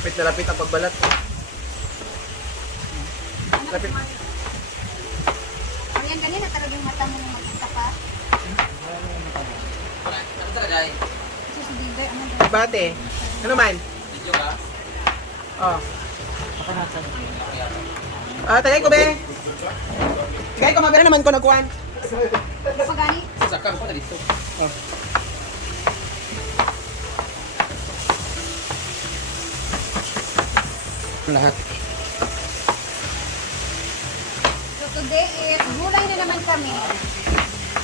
Lapit na lapit ang pagbalat. Lapit. Ayan, kanina talaga yung mata mo nung magkita pa. Diday, ano daw? Bate. Ano man? Oh. Ah, tagay ko be. Tagay ko magana naman ko nagkuhan. Pagani? Sakang ko na dito. Oh. Lahat. So today is, gulay na naman kami.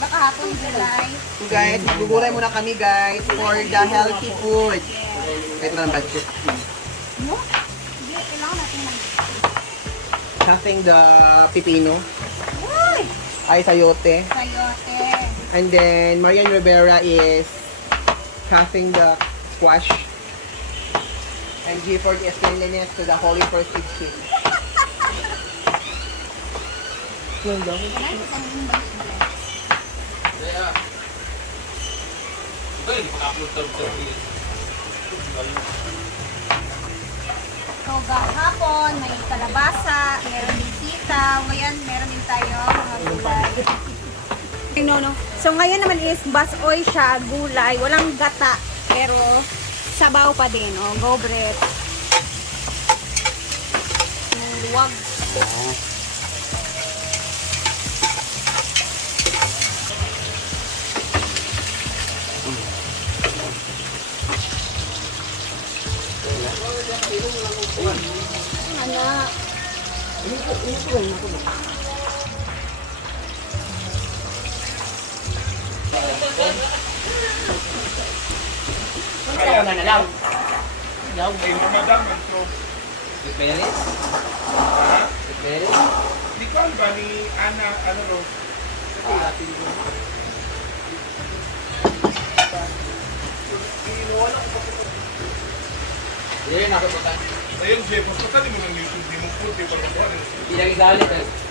Baka hapon gulay. So guys, gugulay muna kami guys for the healthy food. Ito na ang budget. No? Hindi, kailangan natin mag... Having the pipino, Uy! ay sayote. Sayote. And then Marian Rivera is having the squash. And Gifford is cleanliness to the Holy First upload sa reels. So, hapon, may kalabasa, meron din sitaw, ngayon meron din tayo mga gulay. No, no. So, ngayon naman is basoy siya, gulay, walang gata, pero sabaw pa din, oh, go bread. Luwag. Anak. Kaya na lang. With berries? With berries? Di ko ba ni Ana, ano ro? Hindi rin ako putan. Ayun, Jeff, mas patali mo ng YouTube, di mo po, di ba nakuha rin. Hindi lang igalit eh.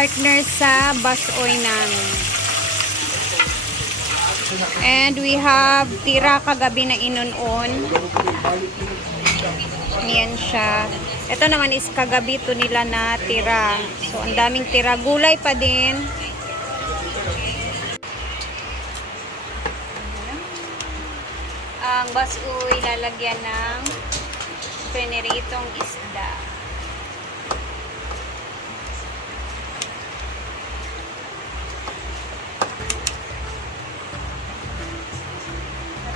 Partner sa basoy namin. And we have tira kagabi na inunon. Yan siya. Ito naman is kagabi to nila na tira. So, ang daming tira. Gulay pa din. Ang basoy lalagyan ng piniritong isda.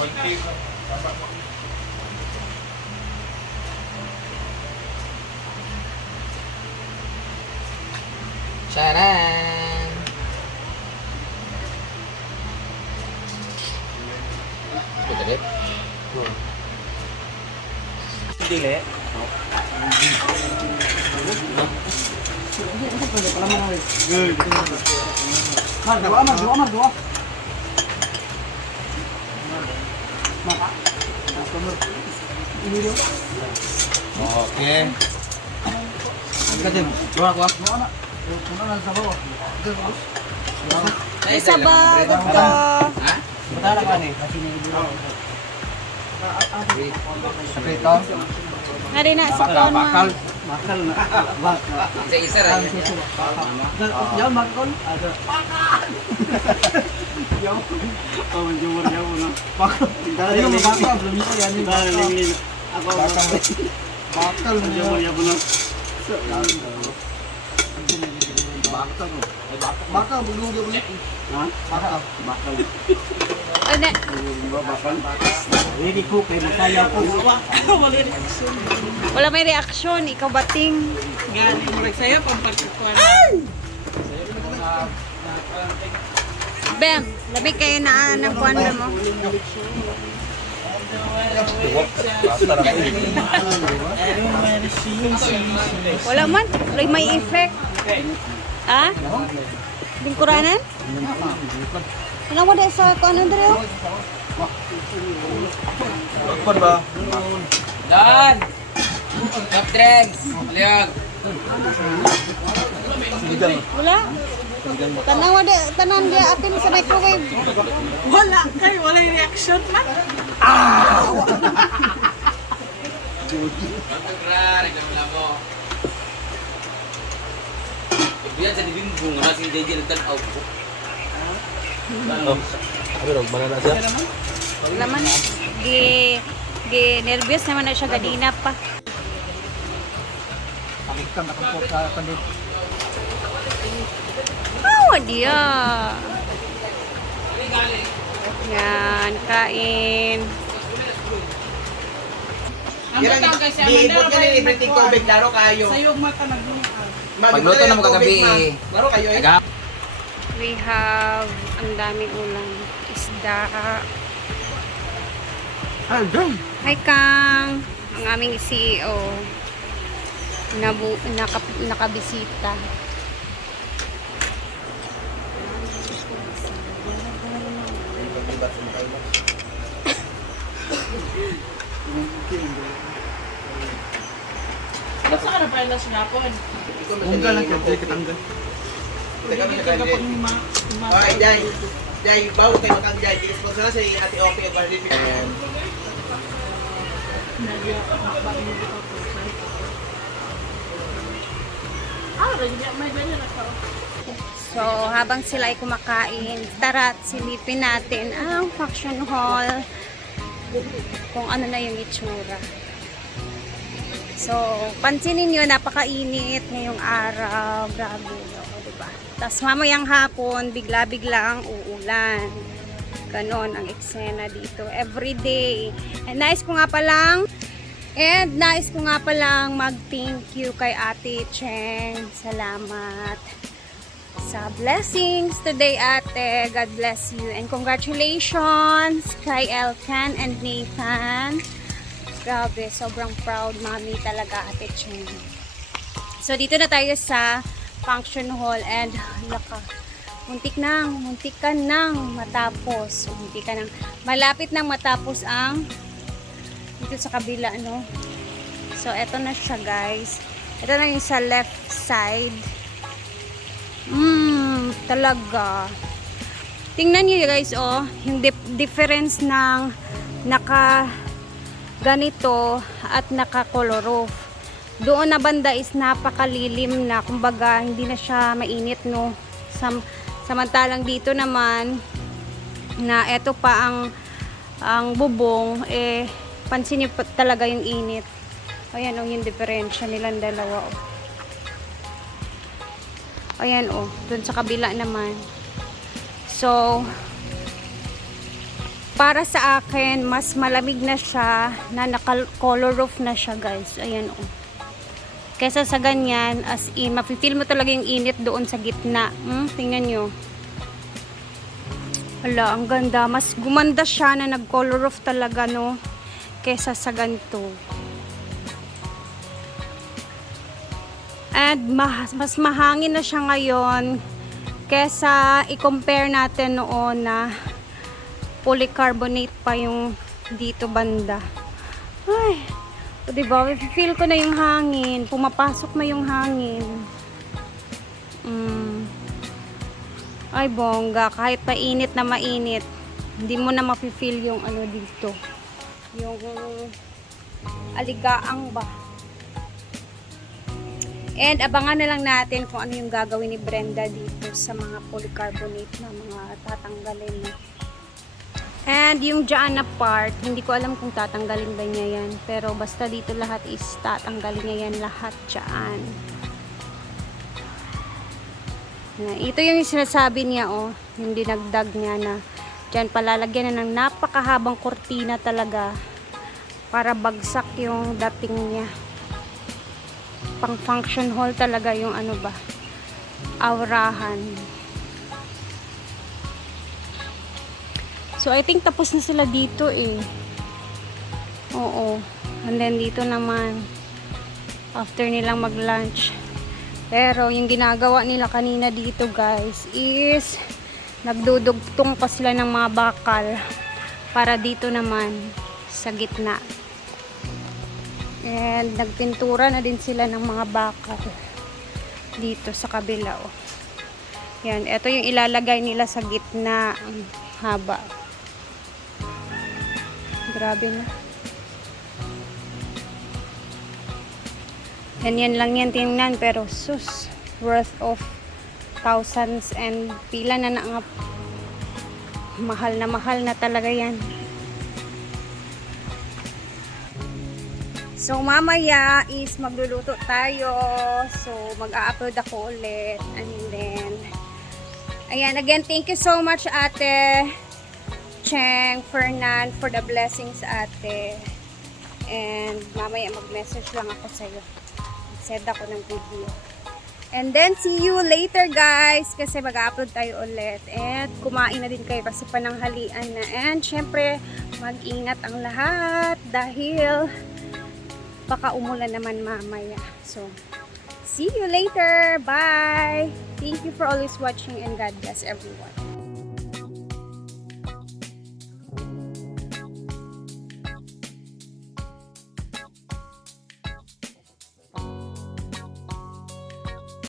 Tadam! Put the lip. Đi lẹ. Hãy subscribe cho kênh Ghiền Mì Gõ Để không bỏ lỡ những video hấp dẫn Okay. Kajem, dua ko. Isa ba? Ito. Ha? Betala ka ni. Wait. Saprito. Nari na sa Bakal, kono. bakal. Bakal na. Bakal. Isa-isa rin. Yan, bakal. Ada. Yo. Oh, menjemur jauh no. Bakal. Ayo bakal belum bisa ya nih. Bakal. Aku bakal. Bakal menjemur jauh no. Baka, bulugan ulit. Ha? Baka. Baka. Ano? Ready ko, kay masayaw ko. Wala may reaksyon. Ikaw bating. Gani mo rin sa'yo, pampagkukuhan. Bem, labi kayo na ng kwanda mo. Wala man. Wala may effect. Ha? Lingkuranan? Ano mo dahil sa kung ano dito? Dan! Soft drinks! Wala. Tanaw dahil, tanan dia akin sa microwave. Wala kay, wala reaction man. Magkakrar, ikaw na mo. Biyan sa dibing bunga na si JJ nagtanaw ko. Wala man. Gi, gi nervyos naman na siya gadina pa. Pakikang nakapok sa pandit. Oh, dia. Yan, kain. Ang Yan Diibot Amanda, ka ni everything tubig, laro kayo. Sayog mata naglumaw. Pagluto na mo kagabi eh. Laro kayo eh. We have ang daming ulam. Isda. Dang. Hi, Kang. Ang aming CEO. Nabu, naka, nakabisita. Basta ka na pala sa gapon. Bungga lang kaya katanggal. Teka mo sa ma- Okay, Jai. Jai, bago kayo makang Jai. Sponsor na si Ate Opi at Barley. Ah, ganyan, may ganyan ako. So, habang sila ay kumakain, tara at silipin natin ang function hall kung ano na yung itsura. So, pansinin nyo, napakainit ngayong araw. Grabe, no? diba? Tapos mamayang hapon, bigla-bigla ang uulan. Ganon ang eksena dito. Every day. And nais ko nga palang And nais ko nga palang mag-thank you kay Ate Cheng. Salamat sa blessings today, Ate. God bless you. And congratulations kay Elkan and Nathan. Grabe, sobrang proud mami talaga, Ate Cheng. So, dito na tayo sa function hall and laka, muntik nang, muntik ka nang matapos. Muntik ka nang, malapit nang matapos ang dito sa kabila, no? So, eto na siya, guys. Ito na yung sa left side. Mmm, talaga. Tingnan niyo guys, oh, yung dif- difference ng naka ganito at naka color roof. Doon na banda is napakalilim na, kumbaga hindi na siya mainit, no? Sam samantalang dito naman na eto pa ang ang bubong eh pansin niyo pa talaga yung init. Ayan oh, yung diferensya nilang dalawa. Oh. Ayan oh, dun sa kabila naman. So, para sa akin, mas malamig na siya na naka-color roof na siya guys. Ayan oh. Kesa sa ganyan, as in, mapifeel mo talaga yung init doon sa gitna. Hmm? Tingnan nyo. Wala, ang ganda. Mas gumanda siya na nag-color roof talaga, no? Kesa sa ganito. And mas, mas mahangin na siya ngayon kesa i-compare natin noon na polycarbonate pa yung dito banda. Ay, o diba? Feel ko na yung hangin. Pumapasok na yung hangin. Mm. Ay, bongga. Kahit mainit na mainit, hindi mo na mafe-feel yung ano dito. Yung aligaang ba. And abangan na lang natin kung ano yung gagawin ni Brenda dito sa mga polycarbonate na mga tatanggalin. And yung dyan na part, hindi ko alam kung tatanggalin ba niya yan. Pero basta dito lahat is tatanggalin niya yan lahat dyan. Ito yung sinasabi niya, oh. Yung dinagdag niya na dyan palalagyan na ng napakahabang kortina talaga para bagsak yung dating niya. Pang function hall talaga yung ano ba, aurahan. So, I think tapos na sila dito eh. Oo. And then dito naman, after nilang mag-lunch. Pero, yung ginagawa nila kanina dito guys is nagdudugtong pa sila ng mga bakal para dito naman sa gitna. And nagpintura na din sila ng mga bakal dito sa kabila. Oh. Yan, ito yung ilalagay nila sa gitna haba. Grabe na. Ganyan lang yan tingnan pero sus worth of thousands and pila na na mahal na mahal na talaga yan. So mamaya is magluluto tayo. So mag-a-upload ako ulit and then ayan again thank you so much ate Cheng Fernan for the blessings ate. And mamaya mag-message lang ako sa iyo. Send ako ng video. And then, see you later guys. Kasi mag-upload tayo ulit. And kumain na din kayo kasi pananghalian na. And syempre, mag-ingat ang lahat. Dahil baka umulan naman mamaya. So, see you later. Bye! Thank you for always watching and God bless everyone.